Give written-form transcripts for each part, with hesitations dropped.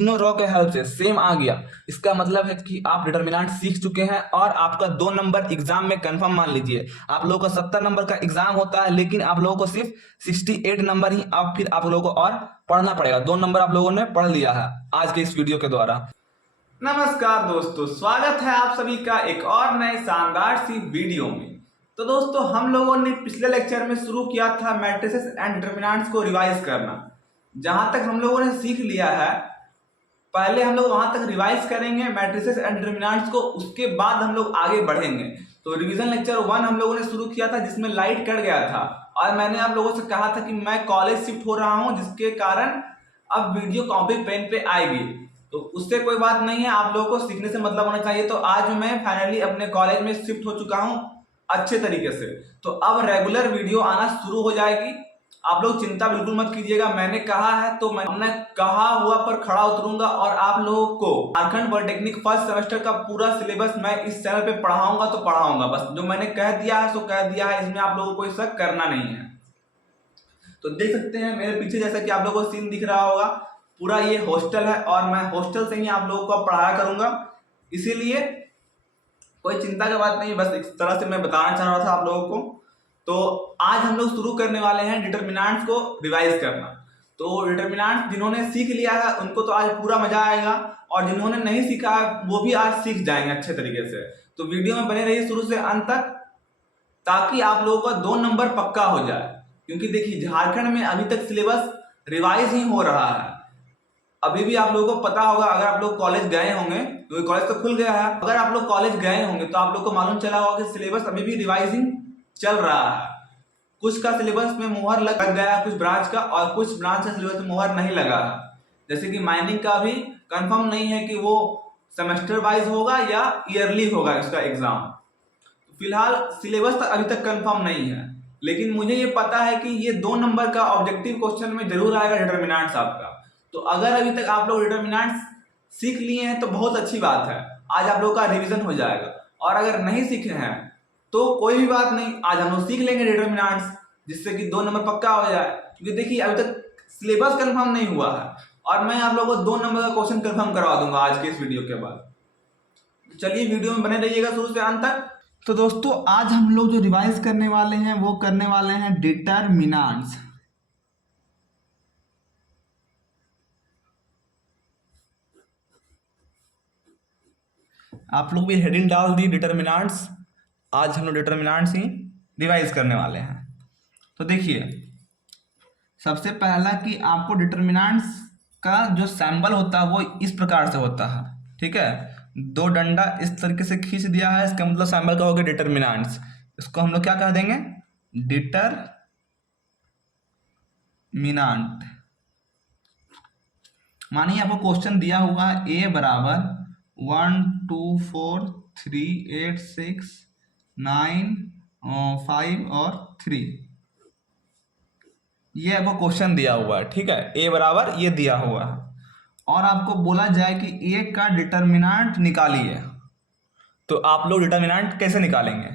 तीनों रॉ के हेल्प से सेम आ गया। इसका मतलब है कि आप डिटर्मिनेंट सीख चुके हैं और आपका 2 नंबर एग्जाम में कंफर्म। मान लीजिए आप लोगों का 70 नंबर का एग्जाम होता है, लेकिन आप लोगों को सिर्फ 68 नंबर ही आप फिर आप लोगों को और पढ़ना पड़ेगा। 2 नंबर आप लोगों ने पढ़ लिया है आज के इस वीडियो के द्वारा। नमस्कार दोस्तों, स्वागत है आप सभी का एक और नए शानदार सी वीडियो में। तो दोस्तों, हम लोगों ने पिछले लेक्चर में शुरू किया था मैट्रिसेस एंड डिटरमिनेंट्स को रिवाइज करना। जहां तक हम लोगों ने सीख लिया है, पहले हम लोग वहां तक रिवाइज करेंगे मैट्रिसेस एंड डिटरमिनेंट्स को, उसके बाद हम लोग आगे बढ़ेंगे। तो रिवीजन लेक्चर 1 हम लोगों ने शुरू किया था, जिसमें लाइट कट गया था और मैंने आप लोगों से कहा था कि मैं कॉलेज शिफ्ट हो रहा हूं, जिसके कारण अब वीडियो कॉपी पेन पे आएगी। तो उससे कोई बात नहीं है, आप लोगों को सीखने से मतलब होना चाहिए। तो आज मैं फाइनली अपने कॉलेज में शिफ्ट हो चुका हूं अच्छे तरीके से। तो अब रेगुलर वीडियो आना शुरू हो जाएगी। आप लोग चिंता बिल्कुल मत कीजिएगा, मैंने कहा है तो मैं कहा हुआ पर खड़ा उतरूंगा और आप लोगों को झारखंड पॉलिटेक्निक फर्स्ट सेमेस्टर का पूरा सिलेबस मैं इस चैनल पे पढ़ाऊंगा तो पढ़ाऊंगा। बस जो मैंने कह दिया है सो कह दिया है, इसमें आप लोगों को कोई शक करना नहीं है। तो देख सकते हैं मेरे पीछे, जैसा कि आप लोगों को सीन दिख रहा होगा, पूरा ये हॉस्टल है और मैं हॉस्टल से ही आप लोगों को पढ़ाया करूंगा, इसीलिए कोई चिंता की बात नहीं। बस इस तरह से मैं बताना चाह रहा था आप लोगों को। तो आज हम लोग शुरू करने वाले हैं डिटरमिनेंट्स को रिवाइज करना। तो डिटरमिनेंट्स जिन्होंने सीख लिया है उनको तो आज पूरा मजा आएगा, और जिन्होंने नहीं सीखा है वो भी आज सीख जाएंगे अच्छे तरीके से। तो वीडियो में बने रहिए शुरू से अंत तक, ताकि आप लोगों का 2 नंबर पक्का हो जाए। क्योंकि देखिए, झारखंड में अभी तक सिलेबस रिवाइज ही हो रहा है। अभी भी आप लोगों को पता होगा, अगर आप लोग कॉलेज गए होंगे, तो कॉलेज तो खुल गया है, अगर आप लोग कॉलेज गए होंगे तो आप लोग को मालूम चला होगा कि सिलेबस अभी भी रिवाइजिंग चल रहा है। कुछ का सिलेबस में मुहर लग गया है, कुछ ब्रांच का, और कुछ ब्रांच का सिलेबस में मुहर नहीं लगा है। जैसे कि माइनिंग का भी कंफर्म नहीं है कि वो सेमेस्टर वाइज होगा या ईयरली होगा इसका एग्जाम। फिलहाल सिलेबस तक अभी तक कंफर्म नहीं है, लेकिन मुझे ये पता है कि ये 2 नंबर का ऑब्जेक्टिव क्वेश्चन में जरूर आएगा डिटरमिनेंट्स आपका। तो अगर अभी तक आप लोग डिटरमिनेंट्स सीख लिए हैं तो बहुत अच्छी बात है, आज आप लोग का रिवीजन हो जाएगा। और अगर नहीं सीखे हैं तो कोई भी बात नहीं, आज हम लोग सीख लेंगे डिटरमिनेंट्स, जिससे कि 2 नंबर पक्का हो जाए। क्योंकि देखिए, अभी तक सिलेबस कंफर्म नहीं हुआ है और मैं आप लोगों को 2 नंबर का क्वेश्चन कंफर्म करवा दूंगा आज के इस वीडियो के बाद। चलिए वीडियो में बने रहिएगा शुरू से अंत तक। तो दोस्तों, आज हम लोग जो रिवाइज करने वाले हैं वो करने वाले हैं डिटरमिनेंट्स। आप लोग भी हेडिंग डाल दी डिटरमिनेंट्स। आज हम लोग डिटरमिनेंट्स ही रिवाइज करने वाले हैं। तो देखिए, सबसे पहला कि आपको डिटरमिनेंट्स का जो सैंबल होता है वो इस प्रकार से होता है, ठीक है। 2 डंडा इस तरीके से खींच दिया है, इसका मतलब सैंबल का हो गया डिटरमिनेंट्स। इसको हम लोग क्या कह देंगे, डिटरमिनेंट। मानिए आपको क्वेश्चन दिया हुआ है ए बराबर 1 2 4 3 8 6 9 5 और 3, ये आपको क्वेश्चन दिया हुआ है, ठीक है। ए बराबर ये दिया हुआ है और आपको बोला जाए कि ए का डिटरमिनेंट निकालिए। तो आप लोग डिटरमिनेंट कैसे निकालेंगे?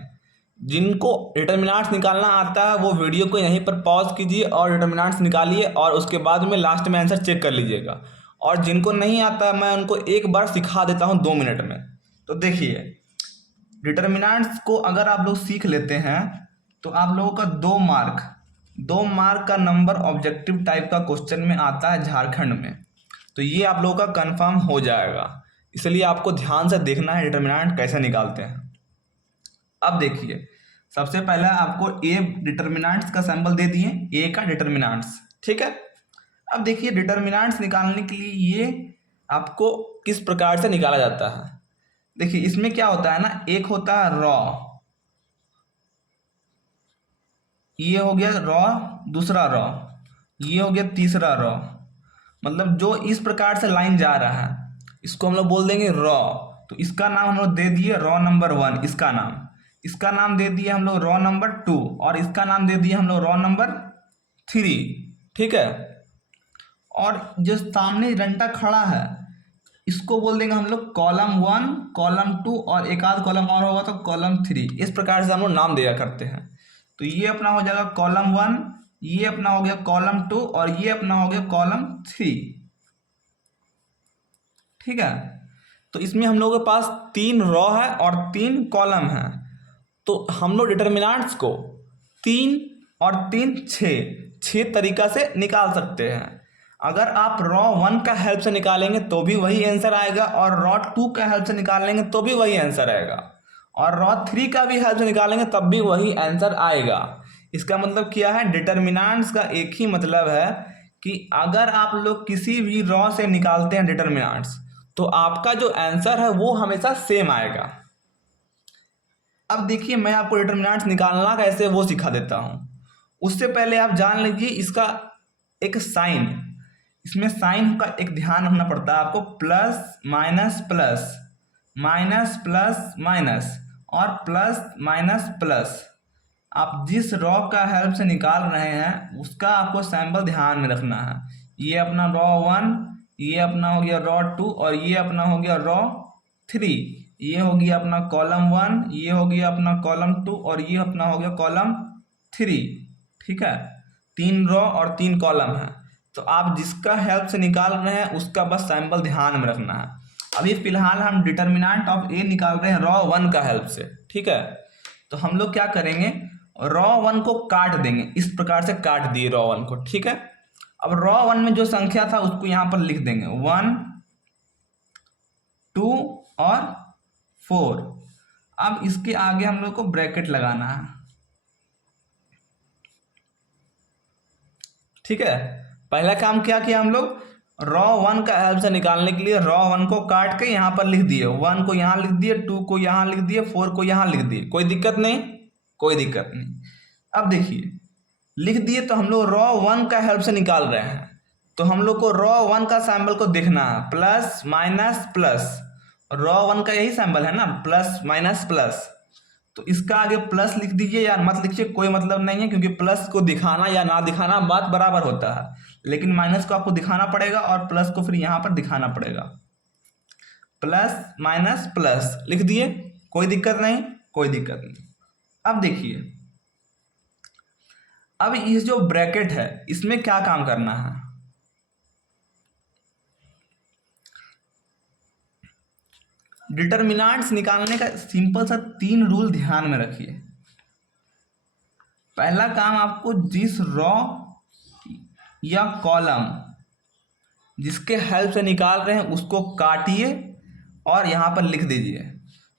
जिनको डिटरमिनेंट्स निकालना आता है वो वीडियो को यहीं पर पॉज कीजिए और डिटरमिनेंट्स निकालिए, और उसके बाद में लास्ट में आंसर चेक कर लीजिएगा। और जिनको नहीं आता मैं उनको एक बार सिखा देता हूँ 2 मिनट में। तो देखिए, डिटरमिनेंट्स को अगर आप लोग सीख लेते हैं तो आप लोगों का 2 मार्क का नंबर ऑब्जेक्टिव टाइप का क्वेश्चन में आता है झारखंड में। तो ये आप लोगों का कंफर्म हो जाएगा, इसलिए आपको ध्यान से देखना है डिटरमिनेंट कैसे निकालते हैं। अब देखिए, सबसे पहला आपको ए डिटरमिनेंट्स का सैंबल दे दिए, ए का डिटरमिनेंट्स, ठीक है। अब देखिए, डिटरमिनेंट्स निकालने के लिए ये आपको किस प्रकार से निकाला जाता है। देखिए, इसमें क्या होता है ना, एक होता है रॉ, ये हो गया रॉ, दूसरा रॉ, ये हो गया तीसरा रॉ। मतलब जो इस प्रकार से लाइन जा रहा है इसको हम लोग बोल देंगे रॉ। तो इसका नाम हम लोग दे दिए रॉ नंबर 1, इसका नाम दे दिए हम लोग रॉ नंबर 2, और इसका नाम दे दिए हम लोग रॉ नंबर 3, ठीक है। और जो सामने डंडा खड़ा है इसको बोल देंगे हम लोग कॉलम 1, कॉलम 2, और एक आध कॉलम और होगा तो कॉलम 3। इस प्रकार से हम लोग नाम दिया करते हैं। तो ये अपना हो जाएगा कॉलम 1, ये अपना हो गया कॉलम 2, और ये अपना हो गया कॉलम 3। ठीक है। तो इसमें हम लोगों के पास 3 रॉ है और 3 कॉलम है, तो हम लोग डिटर्मिनेंट्स को 3 और 3 6 तरीका से निकाल सकते हैं। अगर आप रॉ 1 का हेल्प से निकालेंगे तो भी वही आंसर आएगा, और रॉ 2 का हेल्प से निकालेंगे तो भी वही आंसर आएगा, और रॉ 3 का भी हेल्प से निकालेंगे तब भी वही आंसर आएगा। इसका मतलब क्या है, डिटर्मिनेंट्स का एक ही मतलब है कि अगर आप लोग किसी भी रॉ से निकालते हैं डिटर्मिनेंट्स, तो आपका जो आंसर है वो हमेशा सेम आएगा। अब देखिए, मैं आपको डिटर्मिनेंट्स निकालना कैसे वो सिखा देता हूँ। उससे पहले आप जान लीजिए इसका एक साइन, इसमें साइन का एक ध्यान रखना पड़ता है आपको। Plus minus plus, minus plus minus, और प्लस माइनस प्लस। आप जिस रॉ का हेल्प से निकाल रहे हैं उसका आपको सैंपल ध्यान में रखना है। ये अपना रॉ 1, ये अपना हो गया रॉ 2, और ये अपना हो गया रॉ 3। ये हो गया अपना कॉलम 1, ये हो गया अपना कॉलम 2, और ये अपना हो गया कॉलम 3। ठीक है, 3 रॉ और 3 कॉलम है। तो आप जिसका हेल्प से निकाल रहे हैं उसका बस सैंपल ध्यान में रखना है। अभी फिलहाल हम डिटर्मिनेंट ऑफ ए निकाल रहे हैं रॉ 1 का हेल्प से। ठीक है, तो हम लोग क्या करेंगे, रॉ 1 को काट देंगे, इस प्रकार से काट दिए रॉ 1 को। ठीक है, अब रॉ 1 में जो संख्या था उसको यहां पर लिख देंगे 1, 2 और 4। अब इसके आगे हम लोग को ब्रैकेट लगाना है। ठीक है, पहला काम क्या किया हम लोग, रॉ 1 का हेल्प से निकालने के लिए रॉ 1 को काट के यहां पर लिख दिए, 1 को यहां लिख दिए, 2 को यहां लिख दिए, 4 को यहां लिख दिए। कोई दिक्कत नहीं, कोई दिक्कत नहीं। अब देखिए, लिख दिए तो हम लोग रॉ 1 का हेल्प से निकाल रहे हैं, तो हम लोग को रॉ 1 का सैंपल को देखना है। प्लस माइनस प्लस, रॉ 1 का यही सैंपल है ना, प्लस माइनस प्लस। तो इसका आगे प्लस लिख दीजिए या मत लिखिए, कोई मतलब नहीं है, क्योंकि प्लस को दिखाना या ना दिखाना बात बराबर होता है, लेकिन माइनस को आपको दिखाना पड़ेगा और प्लस को फिर यहां पर दिखाना पड़ेगा। प्लस माइनस प्लस लिख दिए, कोई दिक्कत नहीं, कोई दिक्कत नहीं। अब देखिए, अब ये जो ब्रैकेट है इसमें क्या काम करना है, डिटर्मिनेंट्स निकालने का सिंपल सा 3 रूल ध्यान में रखिए। पहला काम, आपको जिस रॉ या कॉलम जिसके हेल्प से निकाल रहे हैं उसको काटिए और यहां पर लिख दीजिए।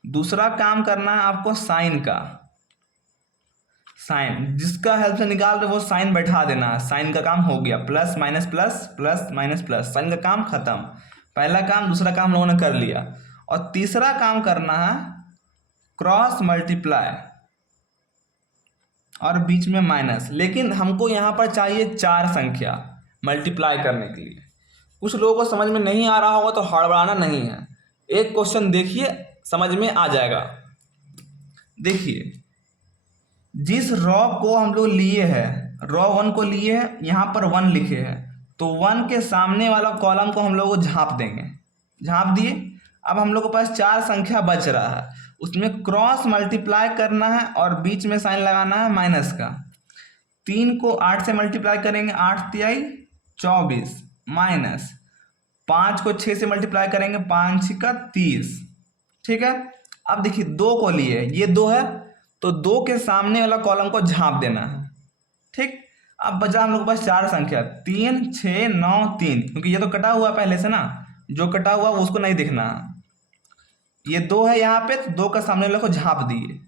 दूसरा काम करना है आपको साइन का, साइन जिसका हेल्प से निकाल रहे वो साइन बैठा देना है। साइन का काम हो गया, plus minus plus, plus minus plus, sign का काम खत्म। पहला काम दूसरा काम लोगों ने कर लिया। और तीसरा काम करना है क्रॉस मल्टीप्लाई और बीच में माइनस, लेकिन हमको यहाँ पर चाहिए 4 संख्या मल्टीप्लाई करने के लिए। कुछ लोगों को समझ में नहीं आ रहा होगा तो हड़बड़ाना नहीं है, एक क्वेश्चन देखिए समझ में आ जाएगा। देखिए, जिस रॉ को हम लोग लिए हैं, रॉ 1 को लिए हैं, यहाँ पर 1 लिखे हैं, तो 1 के सामने वाला कॉलम को हम लोग को झाँप देंगे, झाँप दिए। अब हम लोग के पास 4 संख्या बच रहा है, उसमें क्रॉस मल्टीप्लाई करना है और बीच में साइन लगाना है माइनस का। 3 को 8 से मल्टीप्लाई करेंगे, 8 तिहाई 24, माइनस 5 को 6 से मल्टीप्लाई करेंगे, 5 6 30। ठीक है, अब देखिए 2 को लिए, ये 2 है तो 2 के सामने वाला कॉलम को झाँप देना है। ठीक, अब बचा हम लोग के पास 4 संख्या, 3 6 9 3, क्योंकि ये तो कटा हुआ पहले से ना, जो कटा हुआ उसको नहीं दिखना है। ये 2 है यहाँ पे, तो 2 का सामने वाले को झाँप दिए,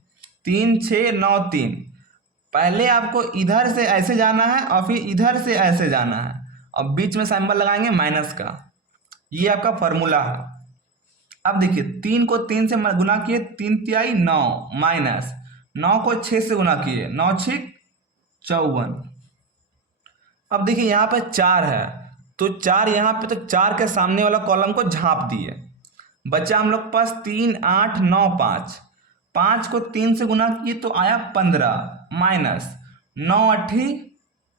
3 6 9 3। पहले आपको इधर से ऐसे जाना है और फिर इधर से ऐसे जाना है, और बीच में सिंबल लगाएंगे माइनस का। ये आपका फॉर्मूला है। अब देखिए, 3 को 3 से गुना किए, 3 तिहाई 9, माइनस 9 को 6 से गुना किए, 9 6 54। अब देखिए यहाँ पे 4 है, तो 4 यहाँ पे, तो 4 के सामने वाला कॉलम को झाँप दिए। बचा हम लोग के पास 3 8 9 5। 5 को 3 से गुना किए तो आया 15, माइनस 9 8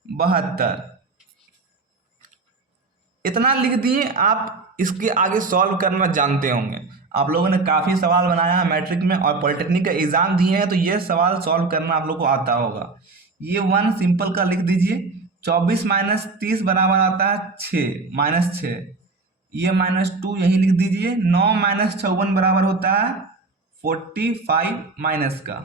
72। इतना लिख दिए। आप इसके आगे सॉल्व करना जानते होंगे, आप लोगों ने काफ़ी सवाल बनाया है मैट्रिक में और पॉलिटेक्निक का एग्जाम दिए हैं, तो ये सवाल सॉल्व करना आप लोग को आता होगा। ये 1 सिंपल का लिख दीजिए। 24 माइनस 30 बराबर आता है 6, माइनस 6। ये -2 यही लिख दीजिए। 9 - 54 बराबर होता है 45 माइनस का,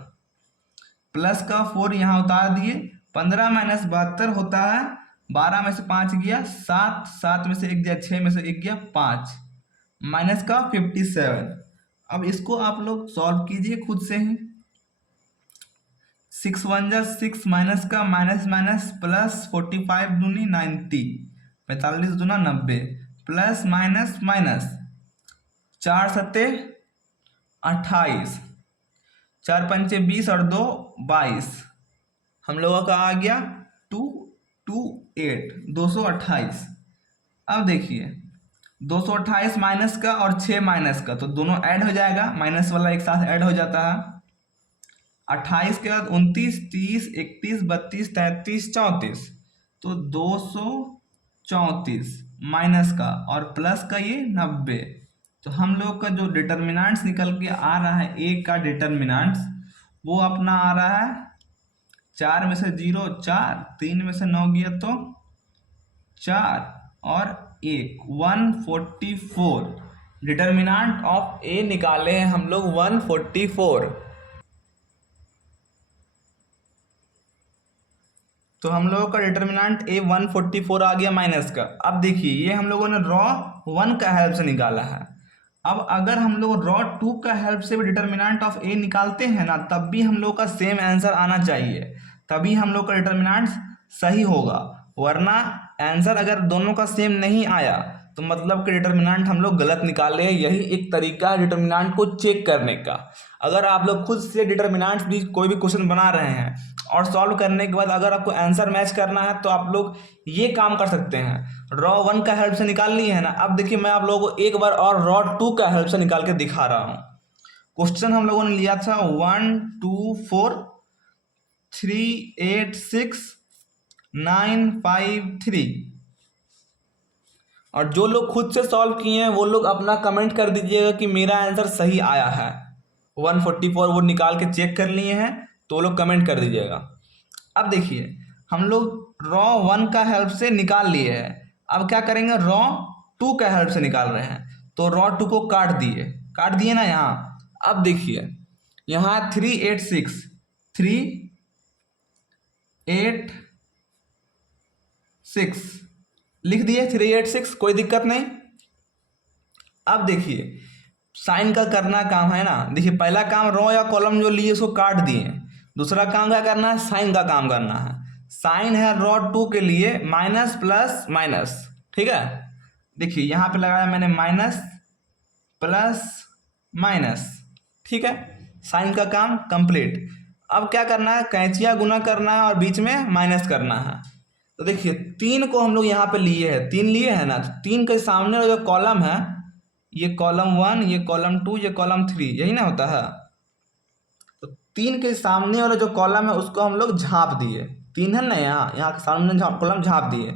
प्लस का 4 यहाँ उतार दिए। 15 - 72 होता है 12 में से 5 गया 7, 7 में से 1 गया 6 में से 1 गया 5, माइनस का 57। अब इसको आप लोग सॉल्व कीजिए खुद से ही। 6 1 जा 6, माइनस का माइनस माइनस प्लस 45 दूनी 90, 45 दूना 90, प्लस माइनस माइनस 4 सत्ते 28, 4 पंचे 20 और 2 22, हम लोगों का आ गया 228, 228। अब देखिए 228 माइनस का और 6 माइनस का, तो दोनों ऐड हो जाएगा, माइनस वाला एक साथ ऐड हो जाता है। 28 के बाद 29, 30, 31, 32, 33, 34, तो 234 माइनस का और प्लस का ये 90। तो हम लोग का जो डिटर्मिनेंट्स निकल के आ रहा है, ए का डिटर्मिनेंट्स वो अपना आ रहा है 4 में से 0 4, 3 में से 9 गया तो 4 और 1, 144। डिटर्मिनेंट ऑफ ए निकाले हैं हम लोग 144। तो हम लोगों का डिटर्मिनेंट ए 144 आ गया माइनस का। अब देखिए ये हम लोगों ने रॉ 1 का हेल्प से निकाला है। अब अगर हम लोग रॉ 2 का हेल्प से भी डिटर्मिनेंट ऑफ ए निकालते हैं ना, तब भी हम लोग का सेम आंसर आना चाहिए, तभी हम लोग का डिटर्मिनेंट सही होगा। वरना आंसर अगर दोनों का सेम नहीं आया तो मतलब कि डिटर्मिनेंट हम लोग गलत निकाले हैं। यही एक तरीका है डिटर्मिनेंट को चेक करने का। अगर आप लोग खुद से डिटर्मिनेंट भी कोई भी क्वेश्चन बना रहे हैं और सॉल्व करने के बाद अगर आपको आंसर मैच करना है तो आप लोग ये काम कर सकते हैं। रॉ 1 का हेल्प से निकाल लिए है ना, अब देखिए मैं आप लोगों को एक बार और रॉ 2 का हेल्प से निकाल के दिखा रहा हूँ। क्वेश्चन हम लोगों ने लिया था 1 2 4 3 8 6 9 5 3, और जो लोग खुद से सॉल्व किए हैं वो लोग अपना कमेंट कर दीजिएगा कि मेरा आंसर सही आया है। 144 वो निकाल के चेक कर लिए हैं तो लोग कमेंट कर दीजिएगा। अब देखिए हम लोग रॉ 1 का हेल्प से निकाल लिए हैं, अब क्या करेंगे रॉ 2 का हेल्प से निकाल रहे हैं। तो रॉ 2 को काट दिए ना यहाँ। अब देखिए यहाँ 386 386 लिख दिए 386, कोई दिक्कत नहीं। अब देखिए साइन का करना काम है ना। देखिए पहला काम रो या कॉलम जो लिए उसको काट दिए, दूसरा काम क्या करना है साइन का काम करना है। साइन है रॉ 2 के लिए माइनस प्लस माइनस, ठीक है। देखिए यहाँ पे लगाया मैंने माइनस प्लस माइनस, ठीक है, साइन का काम कंप्लीट। अब क्या करना है कैंचिया गुना करना है और बीच में माइनस करना है। तो देखिए 3 को हम लोग यहाँ पे लिए हैं, 3 लिए हैं ना, तो 3 के सामने जो कॉलम है ये कॉलम 1, ये कॉलम 2, ये कॉलम 3, यही ना होता है। तो 3 के सामने वाला जो कॉलम है उसको हम लोग झाँप दिए। 3 है ना, यहाँ के सामने कॉलम झाँप दिए।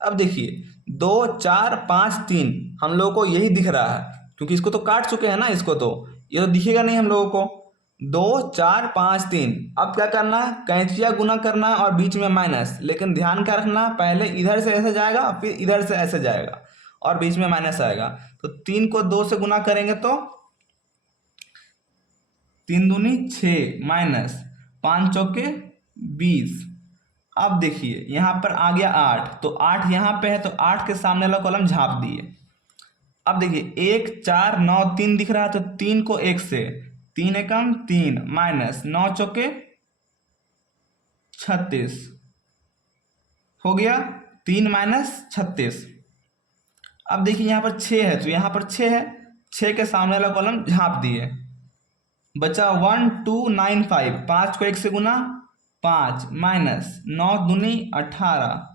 अब देखिए 2 4 5 3 हम लोगों को यही दिख रहा है क्योंकि इसको तो काट चुके हैं ना, इसको तो ये तो दिखेगा नहीं हम लोगों को। 2 4 5 3, अब क्या करना है कैंचिया गुना करना है और बीच में माइनस। लेकिन ध्यान क्या रखना, पहले इधर से ऐसे जाएगा फिर इधर से ऐसे जाएगा और बीच में माइनस आएगा। तो 3 को 2 से गुना करेंगे तो 3 दूनी 6 माइनस 5 चौके 20। अब देखिए यहाँ पर आ गया 8, तो 8 यहाँ पे है तो 8 के सामने वाला कॉलम झाँप दिए। अब देखिए 1 4 9 3 दिख रहा है तो 3 को 1 से 3 एकम 3 माइनस 9 चौके 36 हो गया 3 माइनस 36। अब देखिए यहाँ पर 6 है तो यहाँ पर 6 है, 6 के सामने वाला कॉलम झाँप दिए, बचा 1 2 9 5, 5 को 1 से गुना 5 माइनस 9 दूनी 18।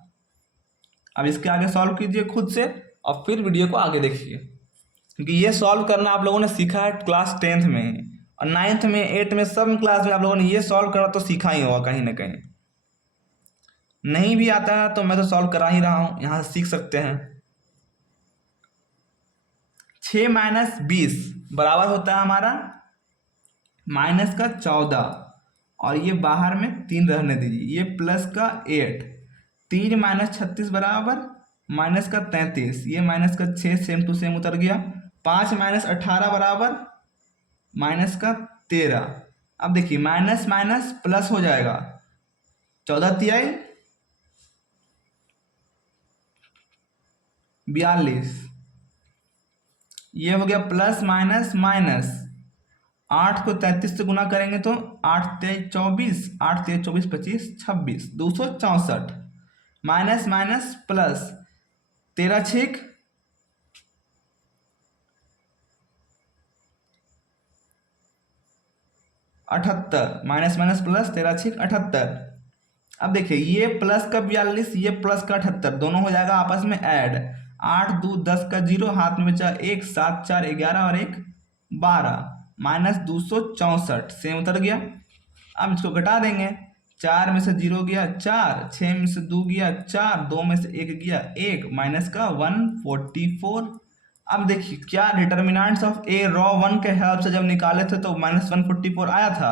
अब इसके आगे सॉल्व कीजिए खुद से और फिर वीडियो को आगे देखिए, क्योंकि ये सॉल्व करना आप लोगों ने सीखा है क्लास 10th में और 9th में 8th में सब क्लास में आप लोगों ने ये सॉल्व करना तो सीखा ही होगा कहीं ना कहीं। नहीं भी आता है तो मैं तो सॉल्व करा ही रहा हूँ, यहाँ से सीख सकते हैं। 6 माइनस 20 बराबर होता है हमारा माइनस का 14, और ये बाहर में 3 रहने दीजिए, ये प्लस का 8। 3 माइनस 36 बराबर माइनस का 33, ये माइनस का 6 सेम टू सेम उतर गया। 5 माइनस 18 बराबर माइनस का 13। अब देखिए माइनस माइनस प्लस हो जाएगा, 14 तिहाई 42, ये हो गया प्लस माइनस माइनस। 8 को 33 से गुना करेंगे तो 8 तेज 24, 8 तेज 24 25 26, 264 माइनस माइनस प्लस 13 छेक 78, माइनस माइनस प्लस 13 छेक 78। अब देखिए ये प्लस का 42, ये प्लस का 78, दोनों हो जाएगा आपस में ऐड। 8 2 10 का 0, हाथ में बचा 1, 7 4 11 और 1 12, माइनस 264 सेम उतर गया। अब इसको घटा देंगे, 4 में से 0 गया 4, 6 में से 2 गया 4, 2 में से 1 गया 1, माइनस का 144। अब देखिए क्या डिटर्मिनेंट्स ऑफ ए रॉ 1 के हेल्प से जब निकाले थे तो माइनस 144 आया था।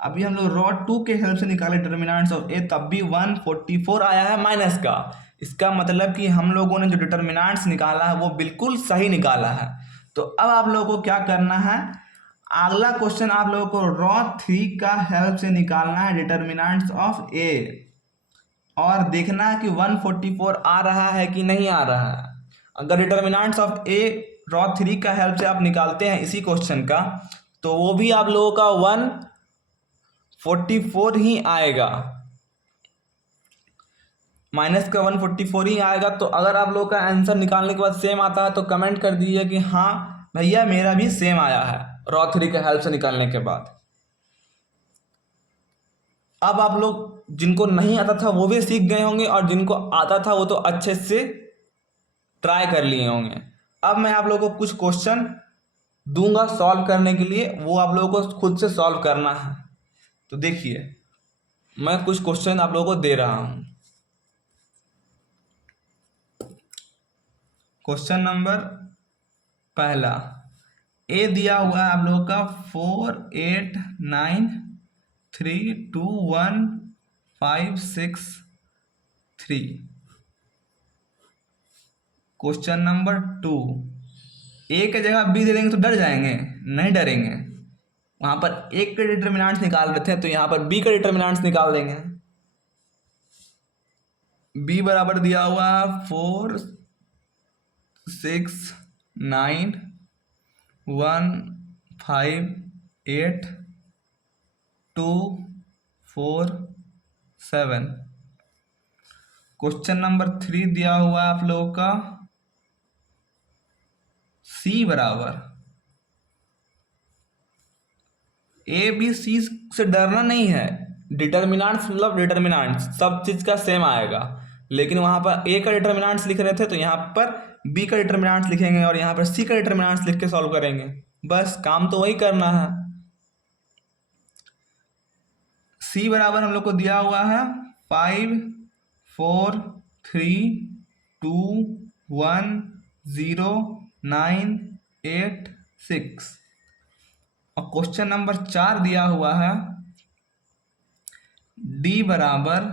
अभी हम लोग रॉ 2 के हेल्प से निकाले डिटर्मिनेंट्स ऑफ ए, तब भी 144 आया है माइनस का। इसका मतलब कि हम लोगों ने जो डिटर्मिनेंट्स निकाला है वो बिल्कुल सही निकाला है। तो अब आप लोगों को क्या करना है, अगला क्वेश्चन आप लोगों को रॉ 3 का हेल्प से निकालना है डिटर्मिनेंट्स ऑफ ए, और देखना है कि 144 आ रहा है कि नहीं आ रहा है। अगर डिटर्मिनेंट्स ऑफ ए रॉ 3 का हेल्प से आप निकालते हैं इसी क्वेश्चन का, तो वो भी आप लोगों का 144 ही आएगा, माइनस का 144 ही आएगा। तो अगर आप लोगों का आंसर निकालने के बाद सेम आता है तो कमेंट कर दीजिए कि हाँ भैया मेरा भी सेम आया है रॉ 3 के हेल्प से निकालने के बाद। अब आप लोग जिनको नहीं आता था वो भी सीख गए होंगे, और जिनको आता था वो तो अच्छे से ट्राई कर लिए होंगे। अब मैं आप लोगों को कुछ क्वेश्चन दूंगा सॉल्व करने के लिए, वो आप लोगों को खुद से सॉल्व करना है। तो देखिए मैं कुछ क्वेश्चन आप लोगों को दे रहा हूं। क्वेश्चन नंबर पहला, ए दिया हुआ है आप लोगों का 4 8 9 3 2 1 5 6 3। क्वेश्चन नंबर 2, ए के जगह बी दे देंगे तो डर जाएंगे? नहीं डरेंगे। वहां पर ए के डिटर्मिनेंट्स निकाल रहे थे तो यहां पर बी का डिटर्मिनेंट्स निकाल देंगे। बी बराबर दिया हुआ है 4 6 9 1 5 8 2 4 7। क्वेश्चन नंबर 3 दिया हुआ है आप लोगों का सी बराबर, ए बी सी से डरना नहीं है, डिटर्मिनेंट्स मतलब डिटर्मिनेंट्स सब चीज का सेम आएगा। लेकिन वहां पर ए का डिटर्मिनेंट्स लिख रहे थे तो यहाँ पर बी का डिटर्मिनेंट्स लिखेंगे और यहाँ पर सी का डिटर्मिनेंट्स लिख के सॉल्व करेंगे, बस काम तो वही करना है। सी बराबर हम लोग को दिया हुआ है 5 4 3 2 1 0 9 8 6। और क्वेश्चन नंबर 4 दिया हुआ है डी बराबर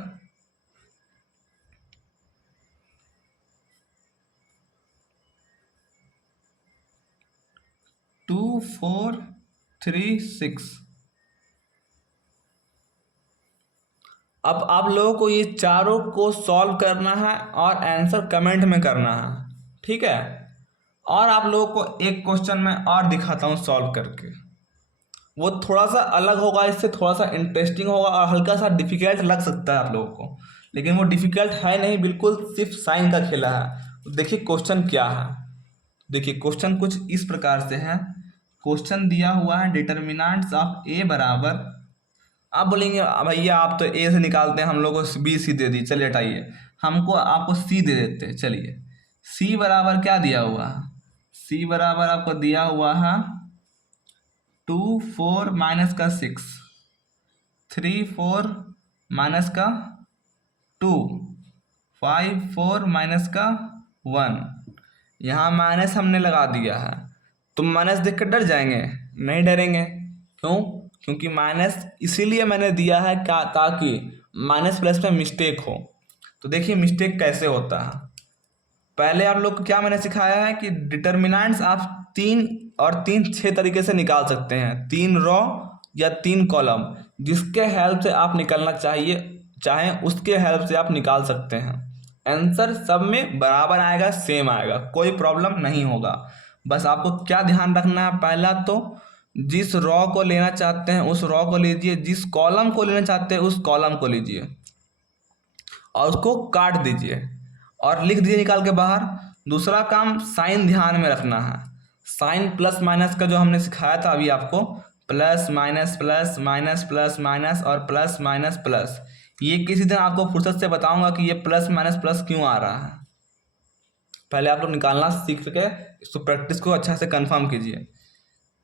2 4 3 6। अब आप लोगों को ये चारों को सॉल्व करना है और आंसर कमेंट में करना है, ठीक है। और आप लोगों को एक क्वेश्चन मैं और दिखाता हूँ सॉल्व करके, वो थोड़ा सा अलग होगा, इससे थोड़ा सा इंटरेस्टिंग होगा और हल्का सा डिफिकल्ट लग सकता है आप लोगों को, लेकिन वो डिफिकल्ट है नहीं, बिल्कुल सिर्फ साइन का खेला है। देखिए क्वेश्चन क्या है, देखिए क्वेश्चन कुछ इस प्रकार से है। क्वेश्चन दिया हुआ है डिटर्मिनेंट्स ऑफ ए बराबर, आप बोलेंगे भैया आप तो ए से निकालते हैं, हम लोग को बी सी दे दी, चलिए हटाइए, हमको आपको सी दे देते हैं। चलिए सी बराबर क्या दिया हुआ है, सी बराबर आपको दिया हुआ है 2 4 माइनस का 6 3 4 माइनस का 2 5 4 माइनस का 1। यहाँ माइनस हमने लगा दिया है, तो माइनस देख कर डर जाएंगे? नहीं डरेंगे। क्यों? क्योंकि माइनस इसीलिए मैंने दिया है क्या, ताकि माइनस प्लस में मिस्टेक हो। तो देखिए मिस्टेक कैसे होता है, पहले आप लोग को क्या मैंने सिखाया है कि डिटर्मिनेंट्स आप 3 और 3 6 तरीके से निकाल सकते हैं, 3 रो या 3 कॉलम, जिसके हेल्प से आप निकलना चाहें उसके हेल्प से आप निकाल सकते हैं। आंसर सब में बराबर आएगा, सेम आएगा, कोई प्रॉब्लम नहीं होगा। बस आपको क्या ध्यान रखना है, पहला तो जिस रॉ को लेना चाहते हैं उस रॉ को लीजिए, जिस कॉलम को लेना चाहते हैं उस कॉलम को लीजिए और उसको काट दीजिए और लिख दीजिए निकाल के बाहर। दूसरा काम साइन ध्यान में रखना है, साइन प्लस माइनस का जो हमने सिखाया था अभी आपको, plus minus plus minus plus minus और प्लस माइनस प्लस, ये किसी दिन आपको फुर्सत से बताऊंगा कि ये प्लस माइनस प्लस क्यों आ रहा है। पहले आप लोग निकालना सीख के इसको प्रैक्टिस को अच्छा से कंफर्म कीजिए।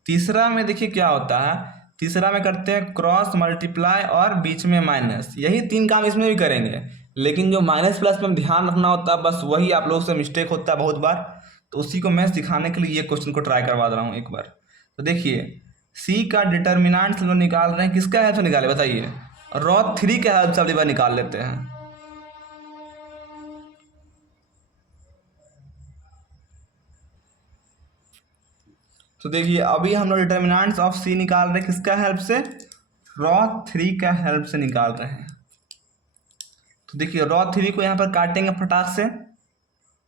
तीसरा में देखिए क्या होता है, तीसरा में करते हैं क्रॉस मल्टीप्लाई और बीच में माइनस, यही 3 काम इसमें भी करेंगे, लेकिन जो माइनस प्लस में ध्यान रखना होता है बस वही आप लोगों से मिस्टेक होता है बहुत बार, तो उसी को मैं सिखाने के लिए ये क्वेश्चन को ट्राई करवा रहा हूँ एक बार। तो देखिए सी का डिटर्मिनेंट्स हम लोग निकाल रहे हैं, किसका हेल्प से निकाले बताइए, रॉ 3 के हेल्प से अगली बार निकाल लेते हैं। तो देखिए अभी हम लोग डिटर्मिनेंट्स ऑफ सी निकाल रहे हैं, किसका हेल्प से, रॉ 3 का हेल्प से निकाल रहे हैं। तो देखिए रॉ 3 को यहाँ पर काटेंगे फटाक से,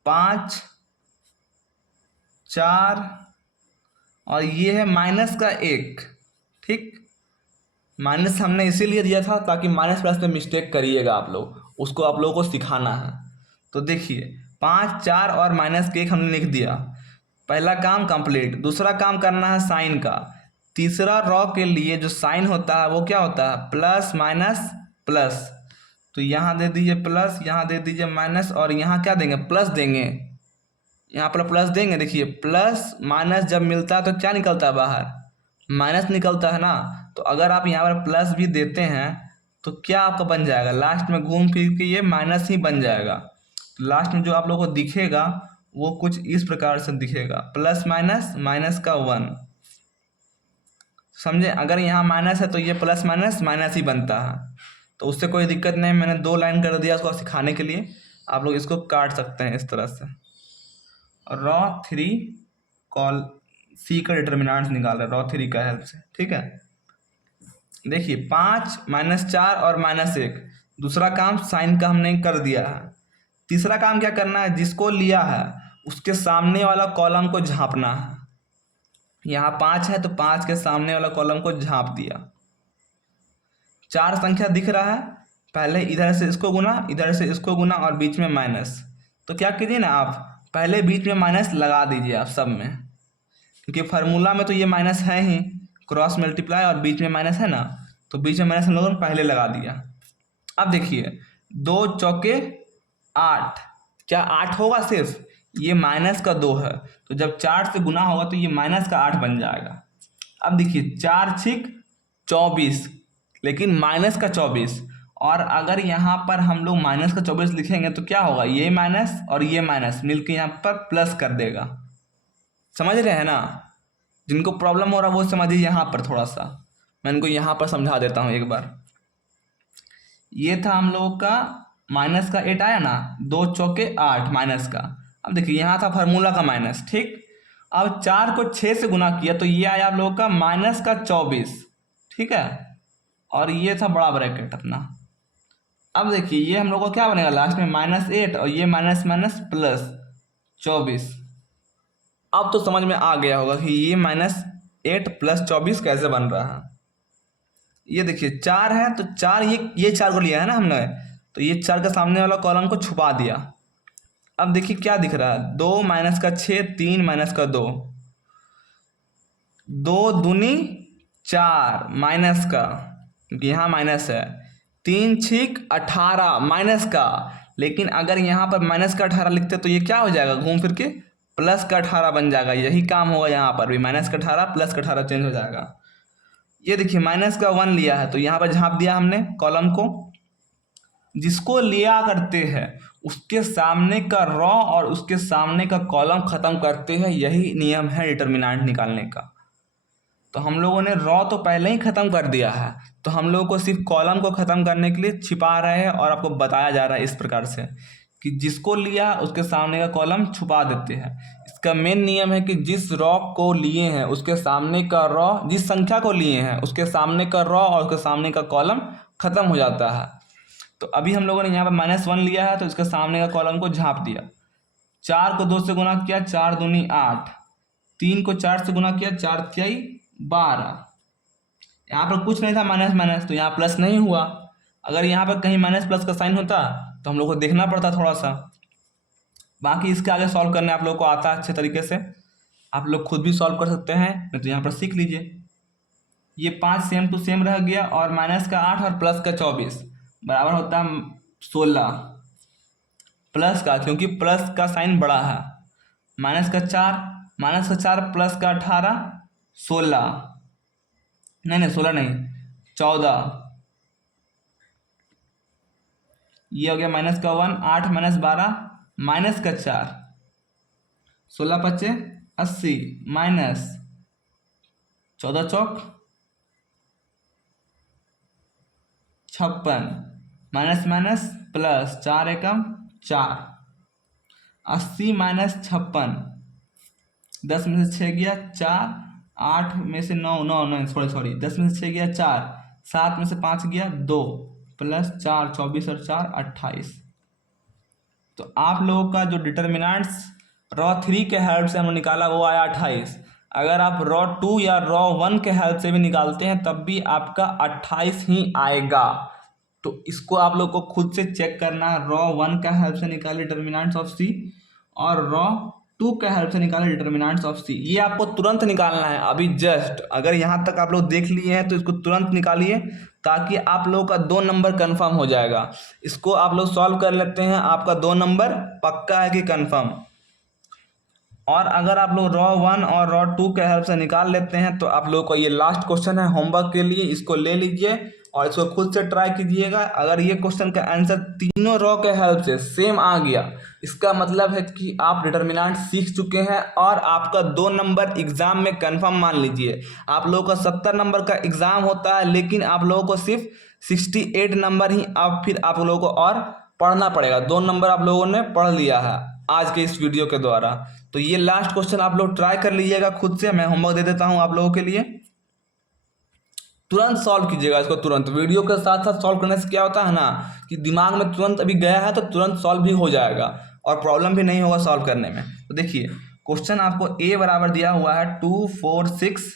5 4 और ये है माइनस का 1, ठीक, माइनस हमने इसीलिए दिया था ताकि माइनस प्लस में मिस्टेक करिएगा आप लोग, उसको आप लोगों को सिखाना है। तो देखिए 5 4 और माइनस के 1 हमने लिख दिया, पहला काम कंप्लीट। दूसरा काम करना है साइन का, तीसरा रॉ के लिए जो साइन होता है वो क्या होता है, प्लस माइनस प्लस, तो यहाँ दे दीजिए प्लस, यहाँ दे दीजिए माइनस और यहाँ क्या देंगे, प्लस देंगे, यहाँ पर प्लस देंगे। देखिए प्लस माइनस जब मिलता है तो क्या निकलता है बाहर, माइनस निकलता है ना, तो अगर आप यहाँ पर प्लस भी देते हैं तो क्या आपका बन जाएगा, लास्ट में घूम फिर के ये माइनस ही बन जाएगा। लास्ट में जो आप लोगों को दिखेगा वो कुछ इस प्रकार से दिखेगा, प्लस माइनस माइनस का 1, समझे, अगर यहाँ माइनस है तो ये प्लस माइनस माइनस ही बनता है, तो उससे कोई दिक्कत नहीं, मैंने 2 लाइन कर दिया उसको सिखाने के लिए, आप लोग इसको काट सकते हैं इस तरह से। रॉ 3 कॉल सी का डिटर्मिनेंट्स निकाल रहे हैं रॉ 3 का हेल्प से, ठीक है। देखिए 5 माइनस 4 और माइनस 1, दूसरा काम साइन का हमने कर दिया है। तीसरा काम क्या करना है, जिसको लिया है उसके सामने वाला कॉलम को झांपना है, यहाँ 5 है तो 5 के सामने वाला कॉलम को झांप दिया। 4 संख्या दिख रहा है, पहले इधर से इसको गुना, इधर से इसको गुना और बीच में माइनस, तो क्या कीजिए ना आप पहले बीच में माइनस लगा दीजिए आप सब में, क्योंकि फार्मूला में तो ये माइनस है ही, क्रॉस मल्टीप्लाई और बीच में माइनस है ना, तो बीच में माइनस हम लोगों ने पहले लगा दिया। अब देखिए 2 चौके 8, क्या 8 होगा सिर्फ, ये माइनस का 2 है, तो जब 4 से गुना होगा तो ये माइनस का 8 बन जाएगा। अब देखिए 4 6 24, लेकिन माइनस का 24, और अगर यहाँ पर हम लोग माइनस का 24 लिखेंगे तो क्या होगा, ये माइनस और ये माइनस मिलकर यहाँ पर प्लस कर देगा, समझ रहे हैं ना। जिनको प्रॉब्लम हो रहा है वो समझिए, यहाँ पर थोड़ा सा मैं इनको यहाँ पर समझा देता हूँ एक बार। ये था हम लोगों का माइनस का 8 आया ना, 2 चौके 8 माइनस का। अब देखिए यहाँ था फार्मूला का माइनस, ठीक, अब 4 को 6 से गुना किया तो ये आया आप लोगों का माइनस का 24, ठीक है, और ये था बड़ा ब्रैकेट अपना। अब देखिए ये हम लोग को क्या बनेगा लास्ट में, -8 और ये माइनस माइनस प्लस 24। अब तो समझ में आ गया होगा कि ये -8 + 24 कैसे बन रहा है। ये देखिए 4 है तो 4, ये 4 को लिया है ना हमने, तो ये 4 का सामने वाला कॉलम को छुपा दिया। अब देखिए क्या दिख रहा है, 2 माइनस का 6 3 माइनस का 2, 2 दूनी 4 माइनस का, क्योंकि यहाँ माइनस है, 3 6 18 माइनस का, लेकिन अगर यहाँ पर माइनस का 18 लिखते तो ये क्या हो जाएगा, घूम फिर के प्लस का 18 बन जाएगा। यही काम होगा यहाँ पर भी, माइनस का 18 प्लस का 18 चेंज हो जाएगा। ये देखिए माइनस का 1 लिया है तो यहाँ पर झाँप दिया हमने कॉलम को। जिसको लिया करते हैं उसके सामने का रॉ और उसके सामने का कॉलम खत्म करते हैं, यही नियम है डिटर्मिनेंट निकालने का। तो हम लोगों ने रॉ तो पहले ही खत्म कर दिया है, तो हम लोगों को सिर्फ कॉलम को खत्म करने के लिए छिपा रहे हैं और आपको बताया जा रहा है इस प्रकार से कि जिसको लिया उसके सामने का कॉलम छुपा देते हैं। इसका मेन नियम है कि जिस रॉ को लिए हैं उसके सामने का रॉ, जिस संख्या को लिए हैं उसके सामने का रॉ और उसके सामने का कॉलम खत्म हो जाता है। तो अभी हम लोगों ने यहाँ पर -1 लिया है तो इसके सामने का कॉलम को झाँप दिया। 4 को 2 से गुना किया, 4 दूनी 8, 3 को 4 से गुना किया, 4 तिहाई 12। यहाँ पर कुछ नहीं था माइनस माइनस, तो यहाँ प्लस नहीं हुआ। अगर यहाँ पर कहीं माइनस प्लस का साइन होता तो हम लोग को देखना पड़ता थोड़ा सा। बाकी इसके आगे सॉल्व करने आप लोग को आता है अच्छे तरीके से, आप लोग खुद भी सॉल्व कर सकते हैं, नहीं तो यहाँ पर सीख लीजिए। ये 5 सेम टू सेम रह गया और माइनस का 8 और प्लस का 24 बराबर होता है 16। प्लस का, क्योंकि प्लस का साइन बड़ा है, माइनस का 4 प्लस का 18 16, नहीं 16 नहीं 14। ये हो गया माइनस का 1, 8 माइनस 12 माइनस का 4, 16 पच्चे 80 माइनस 14 चौक 56 माइनस माइनस प्लस 4 एकम 4, 80 माइनस 56, 10 में से 6 गया 4, 8 में से 9 सॉरी 10 में से 6 गया 4, 7 में से 5 गया 2, प्लस 4 24 और 4 28। तो आप लोगों का जो डिटर्मिनेंट्स रॉ 3 के हेल्प से हमने निकाला वो आया 28। अगर आप रॉ 2 या रॉ 1 के हेल्प से भी निकालते हैं तब भी आपका 28 ही आएगा। तो इसको आप लोग को खुद से चेक करना है। रॉ 1 का हेल्प से निकाले डिटर्मिनेंट्स ऑफ सी और रॉ 2 का हेल्प से निकाले डिटर्मिनेंट्स ऑफ सी। ये आपको तुरंत निकालना है अभी जस्ट। अगर यहाँ तक आप लोग देख लिए हैं तो इसको तुरंत निकालिए ताकि आप लोगों का 2 नंबर कंफर्म हो जाएगा। इसको आप लोग सॉल्व कर लेते हैं, आपका 2 नंबर पक्का है कि कंफर्म। और अगर आप लोग रॉ 1 और रॉ 2 के हेल्प से निकाल लेते हैं तो आप लोगों को ये लास्ट क्वेश्चन है होमवर्क के लिए, इसको ले लीजिए और इसको खुद से ट्राई कीजिएगा। अगर ये क्वेश्चन का आंसर तीनों रॉ के हेल्प से सेम आ गया, इसका मतलब है कि आप डिटर्मिनेंट सीख चुके हैं और आपका 2 नंबर एग्जाम में कंफर्म मान लीजिए। आप लोगों का 70 नंबर का एग्जाम होता है लेकिन आप लोगों को सिर्फ 68 नंबर ही फिर आप लोगों को और पढ़ना पड़ेगा। 2 नंबर आप लोगों ने पढ़ लिया है आज के इस वीडियो के द्वारा। तो ये लास्ट क्वेश्चन आप लोग ट्राई कर लीजिएगा खुद से। मैं होमवर्क दे देता हूँ आप लोगों के लिए, तुरंत सॉल्व कीजिएगा इसको। तुरंत वीडियो के साथ साथ सॉल्व करने से क्या होता है ना कि दिमाग में तुरंत अभी गया है तो तुरंत सॉल्व भी हो जाएगा और प्रॉब्लम भी नहीं होगा सॉल्व करने में। तो देखिए क्वेश्चन आपको ए बराबर दिया हुआ है 2 4 6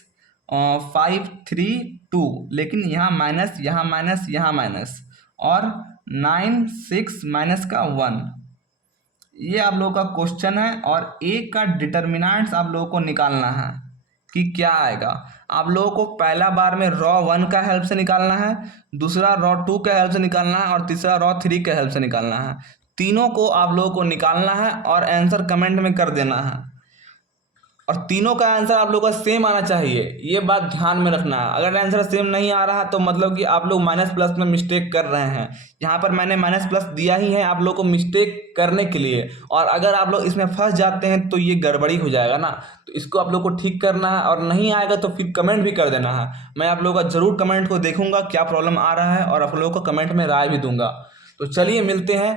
5 3 2, लेकिन यहाँ माइनस और 9 6 माइनस का 1। ये आप लोगों का क्वेश्चन है और ए का डिटर्मिनेंट्स आप लोगों को निकालना है कि क्या आएगा। आप लोगों को पहला बार में रॉ 1 का हेल्प से निकालना है, दूसरा रॉ 2 का हेल्प से निकालना है और तीसरा रॉ 3 का हेल्प से निकालना है। तीनों को आप लोगों को निकालना है और आंसर कमेंट में कर देना है। और तीनों का आंसर आप लोगों का सेम आना चाहिए, ये बात ध्यान में रखना है। अगर आंसर सेम नहीं आ रहा तो मतलब कि आप लोग माइनस प्लस में मिस्टेक कर रहे हैं। यहाँ पर मैंने माइनस प्लस दिया ही है आप लोग को मिस्टेक करने के लिए, और अगर आप लोग इसमें फंस जाते हैं तो ये गड़बड़ी हो जाएगा ना। तो इसको आप लोग को ठीक करना है और नहीं आएगा तो फिर कमेंट भी कर देना है। मैं आप लोगों का जरूर कमेंट को देखूंगा क्या प्रॉब्लम आ रहा है और आप लोगों को कमेंट में राय भी दूंगा। तो चलिए मिलते हैं।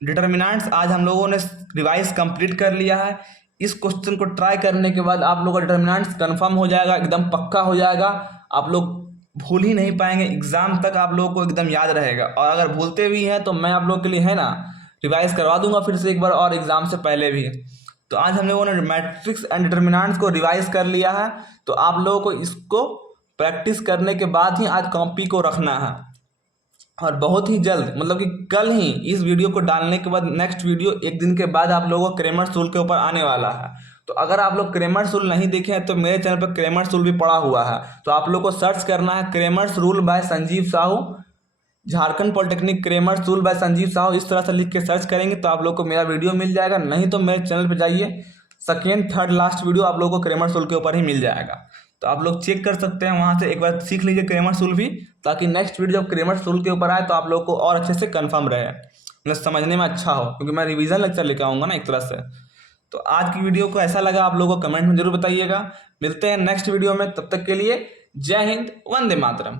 डिटर्मिनेंट्स आज हम लोगों ने रिवाइज कंप्लीट कर लिया है। इस क्वेश्चन को ट्राई करने के बाद आप लोगों का डिटर्मिनेंट्स कंफर्म हो जाएगा, एकदम पक्का हो जाएगा। आप लोग भूल ही नहीं पाएंगे, एग्जाम तक आप लोगों को एकदम याद रहेगा। और अगर भूलते भी हैं तो मैं आप लोगों के लिए है ना रिवाइज करवा दूंगा फिर से एक बार और एग्जाम से पहले भी। तो आज हम लोगों ने मैट्रिक्स एंड डिटर्मिनेंट्स को रिवाइज कर लिया है। तो आप लोगों को इसको प्रैक्टिस करने के बाद ही आज कॉपी को रखना है और बहुत ही जल्द मतलब कि कल ही इस वीडियो को डालने के बाद नेक्स्ट वीडियो 1 दिन के बाद आप लोगों को क्रेमर्स रूल के ऊपर आने वाला है। तो अगर आप लोग क्रेमर्स रूल नहीं देखे हैं तो मेरे चैनल पर क्रेमर्स रूल भी पड़ा हुआ है। तो आप लोग को सर्च करना है Cramer's rule by Sanjeev Sahu, Jharkhand polytechnic Cramer's rule by Sanjeev Sahu. इस तरह से लिख के सर्च करेंगे तो आप लोग को मेरा वीडियो मिल जाएगा। नहीं तो मेरे चैनल पर जाइए, 2nd 3rd लास्ट वीडियो आप लोगों को क्रेमर्स रूल के ऊपर ही मिल जाएगा। तो आप लोग चेक कर सकते हैं वहाँ से, एक बार सीख लीजिए क्रेमर्स रूल भी, ताकि नेक्स्ट वीडियो जब क्रेमर्स रूल के ऊपर आए तो आप लोग को और अच्छे से कंफर्म रहे, मतलब समझने में अच्छा हो, क्योंकि मैं रिवीजन लेक्चर लेकर आऊँगा ना एक तरह से। तो आज की वीडियो को ऐसा लगा आप लोगों को कमेंट में जरूर बताइएगा। मिलते हैं नेक्स्ट वीडियो में, तब तक के लिए जय हिंद, वंदे मातरम।